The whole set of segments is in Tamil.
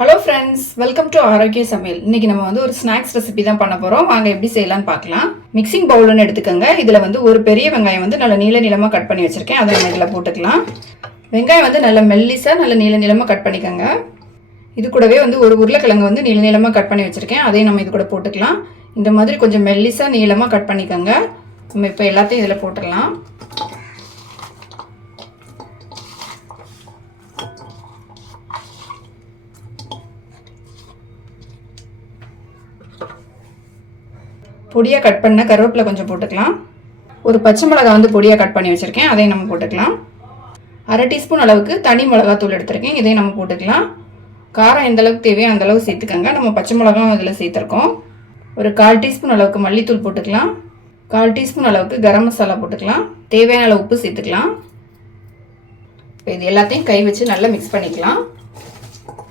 ஹலோ ஃப்ரெண்ட்ஸ், வெல்கம் டு ஆரோக்கிய சமையல். இன்னைக்கு நம்ம வந்து ஒரு ஸ்நாக்ஸ் ரெசிபி தான் பண்ண போகிறோம். வாங்க எப்படி செய்யலாம்னு பார்க்கலாம். மிக்சிங் பவுல்னு எடுத்துக்கோங்க. இதில் வந்து ஒரு பெரிய வெங்காயம் வந்து நல்ல நீள நீளமாக கட் பண்ணி வச்சுருக்கேன். அதை நம்ம இதில் போட்டுக்கலாம். வெங்காயம் வந்து நல்ல மெல்லிஸாக நல்ல நீள நீளமாக கட் பண்ணிக்கோங்க. இது கூடவே வந்து ஒரு உருளைக்கிழங்கு வந்து நீள நீளமாக கட் பண்ணி வச்சுருக்கேன். அதையும் நம்ம இது கூட போட்டுக்கலாம். இந்த மாதிரி கொஞ்சம் மெல்லிஸாக நீளமாக கட் பண்ணிக்கோங்க. நம்ம இப்போ எல்லாத்தையும் இதில் போட்டுடலாம். பொடியாக கட் பண்ண கருவேப்பிலை கொஞ்சம் போட்டுக்கலாம். ஒரு பச்சை மிளகாய் வந்து பொடியாக கட் பண்ணி வச்சுருக்கேன். அதையும் நம்ம போட்டுக்கலாம். அரை டீஸ்பூன் அளவுக்கு தனி மிளகாத்தூள் எடுத்துருக்கேன். இதையும் நம்ம போட்டுக்கலாம். காரம் எந்த அளவுக்கு தேவையோ அந்த அளவுக்கு சேர்த்துக்கோங்க. நம்ம பச்சை மிளகாவும் இதில் சேர்த்துருக்கோம். ஒரு 1/4 டீஸ்பூன் அளவுக்கு மல்லித்தூள் போட்டுக்கலாம். 1/4 டீஸ்பூன் அளவுக்கு கரம் மசாலா போட்டுக்கலாம். தேவையான அளவு உப்பு சேர்த்துக்கலாம். இப்போ இது எல்லாத்தையும் கை வச்சு நல்லா மிக்ஸ் பண்ணிக்கலாம்.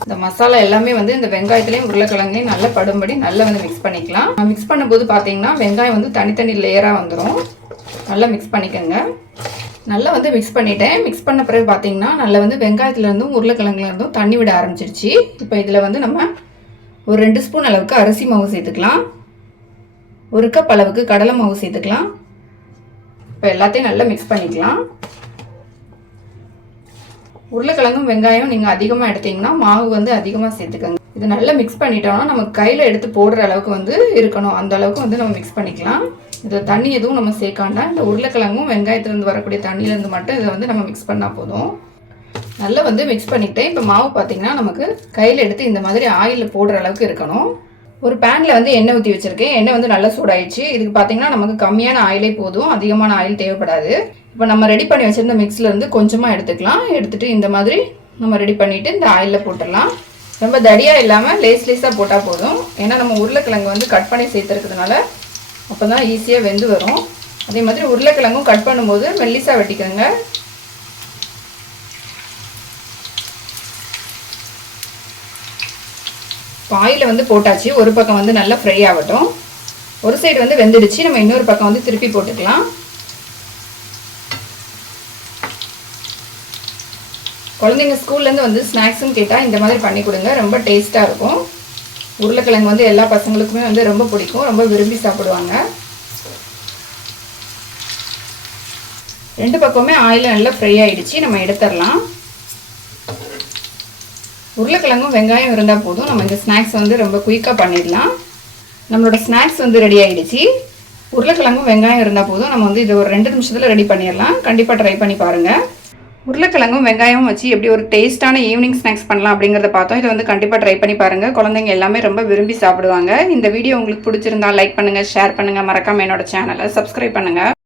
இந்த மசாலா எல்லாமே வந்து இந்த வெங்காயத்துலேயும் உருளைக்கிழங்குலையும் நல்லா படும்படி நல்லா வந்து மிக்ஸ் பண்ணிக்கலாம். மிக்ஸ் பண்ணும்போது பார்த்தீங்கன்னா வெங்காயம் வந்து தனித்தனி லேயராக வந்துடும். நல்லா மிக்ஸ் பண்ணிக்கோங்க. நல்லா வந்து மிக்ஸ் பண்ணிட்டேன். மிக்ஸ் பண்ண பிறகு பார்த்தீங்கன்னா நல்லா வந்து வெங்காயத்துலேருந்தும் உருளைக்கிழங்குலேருந்தும் தண்ணி விட ஆரம்பிச்சிருச்சு. இப்போ இதில் வந்து நம்ம ஒரு 2 ஸ்பூன் அளவுக்கு அரிசி மாவு சேர்த்துக்கலாம். 1 கப் அளவுக்கு கடலை மாவு சேர்த்துக்கலாம். இப்போ எல்லாத்தையும் நல்லா மிக்ஸ் பண்ணிக்கலாம். உருளைக்கிழங்கும் வெங்காயம் நீங்கள் அதிகமாக எடுத்தீங்கன்னா மாவு வந்து அதிகமாக சேர்த்துக்கோங்க. இது நல்லா மிக்ஸ் பண்ணிட்டோம்னா நமக்கு கையில் எடுத்து போடுற அளவுக்கு வந்து இருக்கணும். அந்த அளவுக்கு வந்து நம்ம மிக்ஸ் பண்ணிக்கலாம். இதில் தண்ணி எதுவும் நம்ம சேர்க்காண்டா இந்த உருளைக்கிழங்கும் வெங்காயத்துலேருந்து வரக்கூடிய தண்ணியிலேருந்து மட்டும் இதை வந்து நம்ம மிக்ஸ் பண்ணால் போதும். நல்லா வந்து மிக்ஸ் பண்ணிக்கிட்டேன். இப்போ மாவு பார்த்தீங்கன்னா நமக்கு கையில் எடுத்து இந்த மாதிரி ஆயிலில் போடுற அளவுக்கு இருக்கணும். ஒரு பேனில் வந்து எண்ணெய் ஊற்றி வச்சுருக்கேன். எண்ணெய் வந்து நல்லா சூடாயிடுச்சு. இதுக்கு பார்த்தீங்கன்னா நமக்கு கம்மியான ஆயிலே போதும், அதிகமான ஆயில் தேவைப்படாது. இப்போ நம்ம ரெடி பண்ணி வச்சுருந்த மிக்ஸ்லேருந்து கொஞ்சமாக எடுத்துக்கலாம். எடுத்துகிட்டு இந்த மாதிரி நம்ம ரெடி பண்ணிவிட்டு இந்த ஆயிலில் போட்டுடலாம். ரொம்ப தடியாக இல்லாமல் லேஸாக போட்டால் போதும். ஏன்னா நம்ம உருளைக்கிழங்கு வந்து கட் பண்ணி சேர்த்துருக்கிறதுனால அப்போ தான் ஈஸியாக வெந்து வரும். அதே மாதிரி உருளைக்கிழங்கும் கட் பண்ணும்போது மெல்லிஸாக வெட்டிக்கோங்க. ஆயிலில் வந்து போட்டாச்சு. ஒரு பக்கம் வந்து நல்லா ஃப்ரை ஆகட்டும். ஒரு சைடு வந்து வெந்துடுச்சு. நம்ம இன்னொரு பக்கம் வந்து திருப்பி போட்டுக்கலாம். குழந்தைங்க ஸ்கூல்லேருந்து வந்து ஸ்நாக்ஸும் கேட்டால் இந்த மாதிரி பண்ணி கொடுங்க. ரொம்ப டேஸ்ட்டாக இருக்கும். உருளைக்கிழங்கு வந்து எல்லா பசங்களுக்குமே வந்து ரொம்ப பிடிக்கும். ரொம்ப விரும்பி சாப்பிடுவாங்க. 2 பக்கமே ஆயில் நல்லா ஃப்ரை ஆகிடுச்சு. நம்ம எடுத்துடலாம். உருளைக்கிழங்கும் வெங்காயம் இருந்தால் போதும். நம்ம இந்த ஸ்நாக்ஸ் வந்து ரொம்ப குயிக்காக பண்ணிடலாம். நம்மளோட ஸ்நாக்ஸ் வந்து ரெடி ஆகிடுச்சு. உருளைக்கிழங்கும் வெங்காயம் இருந்தால் போதும். நம்ம வந்து இதை ஒரு 2 நிமிஷத்தில் ரெடி பண்ணிடலாம். கண்டிப்பாக ட்ரை பண்ணி பாருங்கள். உருளைக்கிழங்கும் வெங்காயமும் வச்சு எப்படி ஒரு டேஸ்ட்டான ஈவினிங் ஸ்நாக்ஸ் பண்ணலாம் அப்படிங்கிறத பார்த்தோம். இதை வந்து கண்டிப்பாக ட்ரை பண்ணி பாருங்கள். குழந்தைங்க எல்லாமே ரொம்ப விரும்பி சாப்பிடுவாங்க. இந்த வீடியோ உங்களுக்கு பிடிச்சிருந்தா லைக் பண்ணுங்கள், ஷேர் பண்ணுங்கள். மறக்காமல் என்னோட சேனலை சப்ஸ்கிரைப் பண்ணுங்கள்.